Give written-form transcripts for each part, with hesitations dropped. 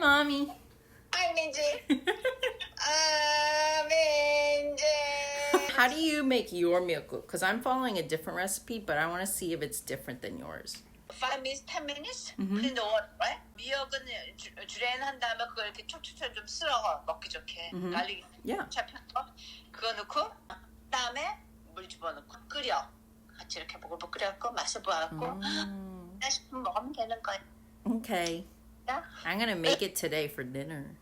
Mommy. Hi, Minji. Minji. How do you make your 미역국? Because I'm following a different recipe, but I want to see if it's different than yours. 5 minutes, 10 minutes? 근데 미역은 주레인 한 다음에 그걸 이렇게 촉촉촉 좀 쓸어 먹기 좋게. 갈릭 잡혀서 그거 넣고 그다음에 물 집어넣고 끓여. 같이 이렇게 보글보글 끓여갖고 맛을 보아갖고 싶으면 먹으면 되는 거야. Okay. Yeah? I'm gonna make it today for dinner.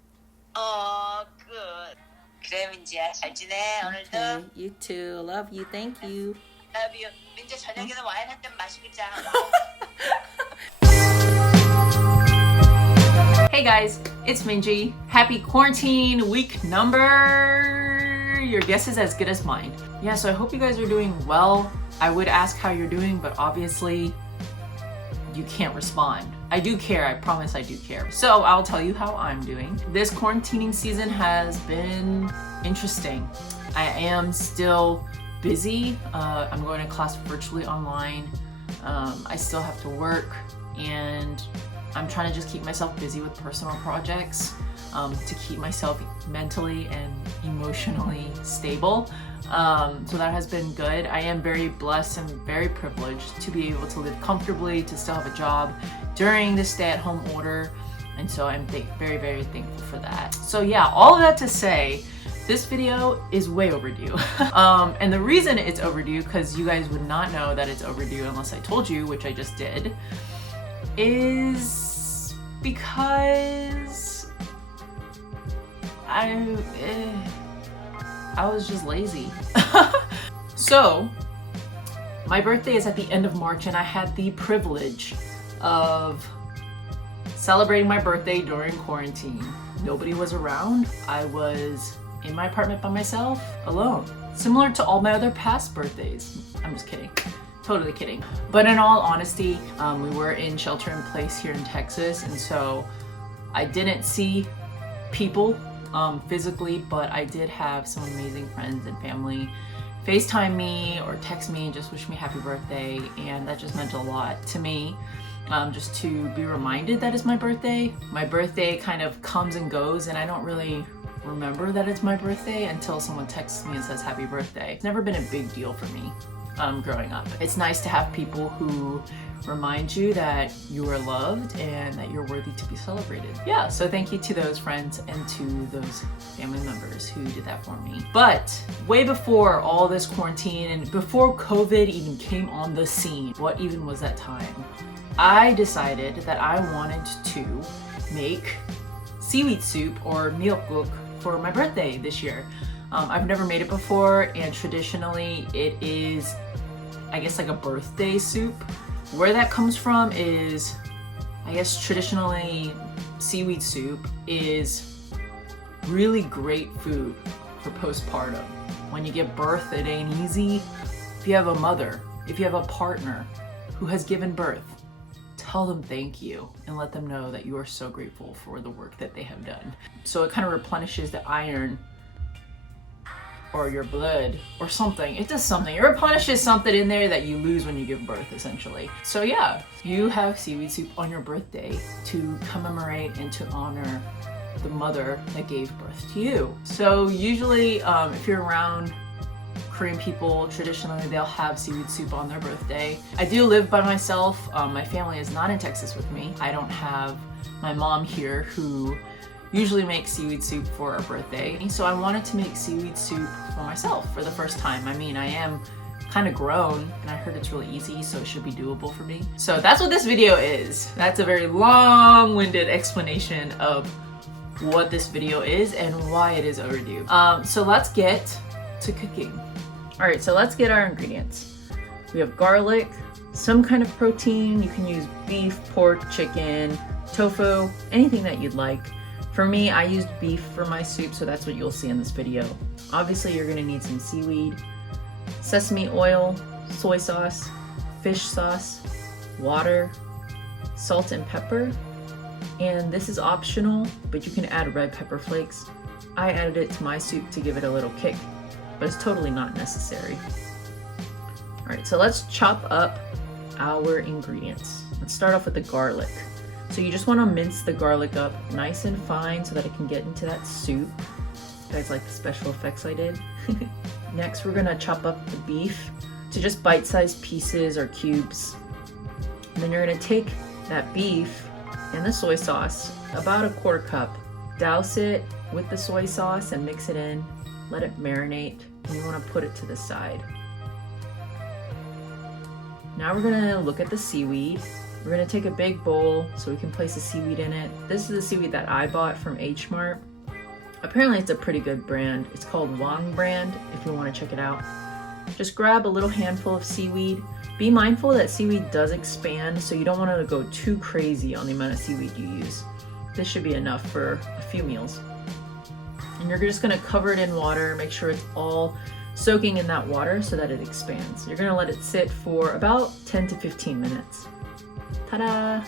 good. 그래, 민지야. 잘 지내, 오늘도. Okay, you too. Love you. Thank you. Love you. 민지 저녁에는 와인 한 잔 마시고 자. Hey guys, it's Min.g. Happy quarantine week number. Your guess is as good as mine. Yeah, so I hope you guys are doing well. I would ask how you're doing, but obviously you can't respond. I do care, I promise I do care. So I'll tell you how I'm doing. This quarantining season has been interesting. I am still busy. I'm going to class virtually online. I still have to work, and I'm trying to just keep myself busy with personal projects to keep myself mentally and emotionally stable. So that has been good. I am very blessed and very privileged to be able to live comfortably, to still have a job during the stay-at-home order. And so I'm very, very thankful for that. So yeah, all of that to say, this video is way overdue. And the reason it's overdue, because you guys would not know that it's overdue unless I told you, which I just did, is because I was just lazy. So my birthday is at the end of March, and I had the privilege of celebrating my birthday during quarantine. Nobody was around. I was in my apartment by myself, alone. Similar to all my other past birthdays. I'm just kidding. Totally kidding. But in all honesty, we were in shelter in place here in Texas, and so I didn't see people physically, but I did have some amazing friends and family FaceTime me or text me and just wish me happy birthday, and that just meant a lot to me. Just to be reminded that it's my birthday. My birthday kind of comes and goes, and I don't really remember that it's my birthday until someone texts me and says happy birthday. It's never been a big deal for me growing up. It's nice to have people who remind you that you are loved and that you're worthy to be celebrated. Yeah, so thank you to those friends and to those family members who did that for me. But way before all this quarantine and before COVID even came on the scene, what even was that time? I decided that I wanted to make seaweed soup or miyeokguk for my birthday this year. I've never made it before, and traditionally it is, I guess, like a birthday soup. Where that comes from is, I guess traditionally seaweed soup is really great food for postpartum. When you give birth, it ain't easy. If you have a mother, if you have a partner who has given birth, tell them thank you and let them know that you are so grateful for the work that they have done. So it kind of replenishes the iron or your blood or something. It does something. It replenishes something in there that you lose when you give birth, essentially. So yeah, you have seaweed soup on your birthday to commemorate and to honor the mother that gave birth to you. So usually if you're around Korean people, traditionally they'll have seaweed soup on their birthday. I do live by myself. My family is not in Texas with me. I don't have my mom here who usually makes seaweed soup for our birthday. So I wanted to make seaweed soup for myself for the first time. I mean, I am kind of grown and I heard it's really easy, so it should be doable for me. So that's what this video is. That's a very long-winded explanation of what this video is and why it is overdue. So let's get to cooking. All right, so let's get our ingredients. We have garlic, some kind of protein. You can use beef, pork, chicken, tofu, anything that you'd like. For me, I used beef for my soup, so that's what you'll see in this video. Obviously, you're gonna need some seaweed, sesame oil, soy sauce, fish sauce, water, salt and pepper. And this is optional, but you can add red pepper flakes. I added it to my soup to give it a little kick, but it's totally not necessary. All right, so let's chop up our ingredients. Let's start off with the garlic. So you just want to mince the garlic up nice and fine so that it can get into that soup. You guys like the special effects I did? Next, we're gonna chop up the beef to just bite-sized pieces or cubes. And then you're gonna take that beef and the soy sauce, about a quarter cup, douse it with the soy sauce and mix it in, let it marinate, and you wanna put it to the side. Now we're gonna look at the seaweed. We're gonna take a big bowl so we can place the seaweed in it. This is the seaweed that I bought from H Mart. Apparently it's a pretty good brand. It's called Wang brand if you want to check it out. Just grab a little handful of seaweed. Be mindful that seaweed does expand, so you don't want to go too crazy on the amount of seaweed you use. This should be enough for a few meals. And you're just going to cover it in water, make sure it's all soaking in that water so that it expands. You're going to let it sit for about 10 to 15 minutes. Ta-da!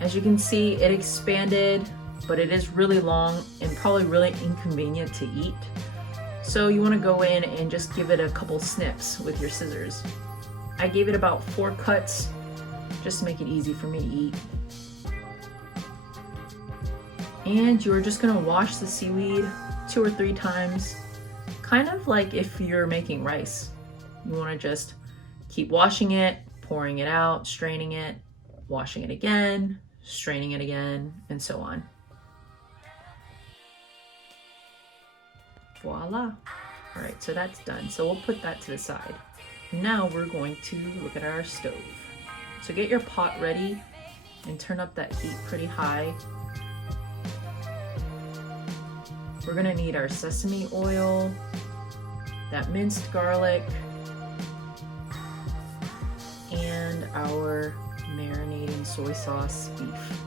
As you can see, it expanded, but it is really long and probably really inconvenient to eat. So you want to go in and just give it a couple snips with your scissors. I gave it about 4 cuts just to make it easy for me to eat. And you're just going to wash the seaweed 2 or 3 times, kind of like if you're making rice. You want to just keep washing it, pouring it out, straining it, washing it again, straining it again, and so on. Voila. All right, so that's done. So we'll put that to the side. Now we're going to look at our stove. So get your pot ready and turn up that heat pretty high. We're gonna need our sesame oil, that minced garlic, and our marinating soy sauce beef.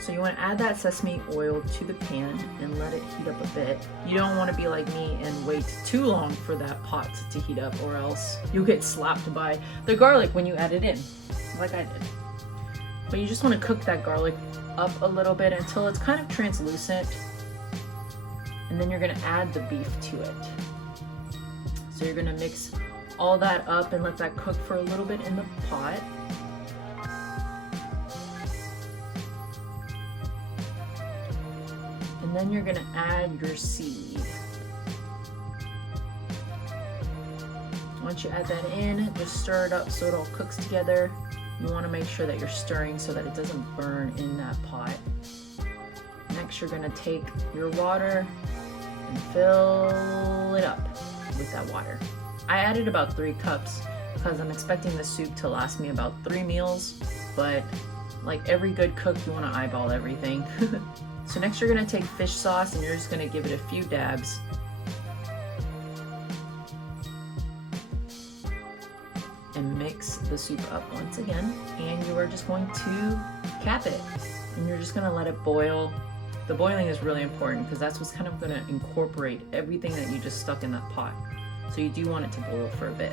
So you want to add that sesame oil to the pan and let it heat up a bit. You don't want to be like me and wait too long for that pot to heat up, or else you'll get slapped by the garlic when you add it in, like I did. But you just want to cook that garlic up a little bit until it's kind of translucent, and then you're going to add the beef to it. So you're going to mix all that up and let that cook for a little bit in the pot. And then you're gonna add your seaweed. Once you add that in, just stir it up so it all cooks together. You wanna make sure that you're stirring so that it doesn't burn in that pot. Next, you're gonna take your water and fill it up with that water. I added about 3 cups because I'm expecting the soup to last me about 3 meals, but like every good cook, you want to eyeball everything. So next you're going to take fish sauce and you're just going to give it a few dabs. And mix the soup up once again, and you are just going to cap it, and you're just going to let it boil. The boiling is really important because that's what's kind of going to incorporate everything that you just stuck in that pot. So you do want it to boil for a bit.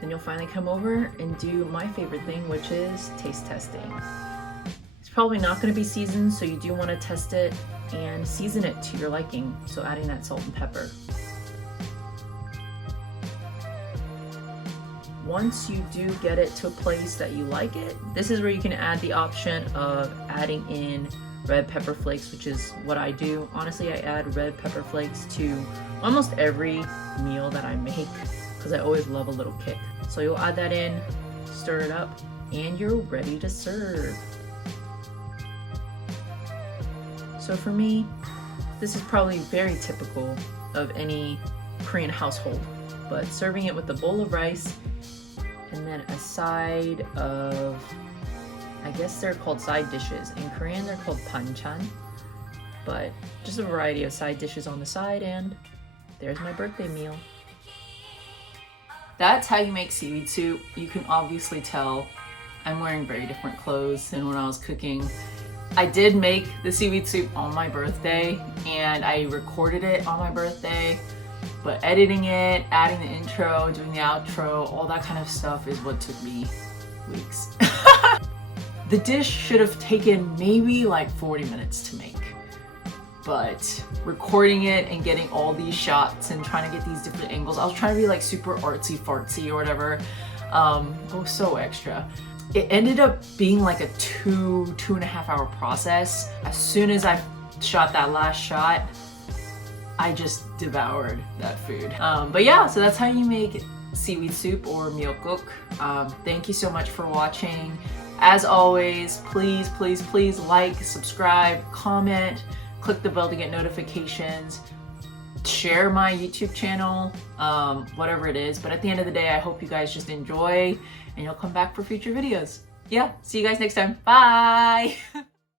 Then you'll finally come over and do my favorite thing, which is taste testing. It's probably not going to be seasoned, so you do want to test it and season it to your liking. So adding that salt and pepper. Once you do get it to a place that you like it, this is where you can add the option of adding in red pepper flakes, which is what I do. Honestly, I add red pepper flakes to almost every meal that I make because I always love a little kick. So you'll add that in, stir it up, and you're ready to serve. So for me, this is probably very typical of any Korean household, but serving it with a bowl of rice and then a side of, I guess they're called side dishes. In Korean, they're called banchan, but just a variety of side dishes on the side, and there's my birthday meal. That's how you make seaweed soup. You can obviously tell I'm wearing very different clothes than when I was cooking. I did make the seaweed soup on my birthday, and I recorded it on my birthday. But editing it, adding the intro, doing the outro, all that kind of stuff is what took me weeks. The dish should have taken maybe like 40 minutes to make. But recording it and getting all these shots and trying to get these different angles, I was trying to be like super artsy fartsy or whatever. It was so extra. It ended up being like a 2.5 hour process. As soon as I shot that last shot, I just devoured that food. But yeah, so that's how you make seaweed soup or myeokguk. Thank you so much for watching. As always, please, please, please like, subscribe, comment, click the bell to get notifications, share my YouTube channel, whatever it is. But at the end of the day, I hope you guys just enjoy and you'll come back for future videos. Yeah, see you guys next time. Bye!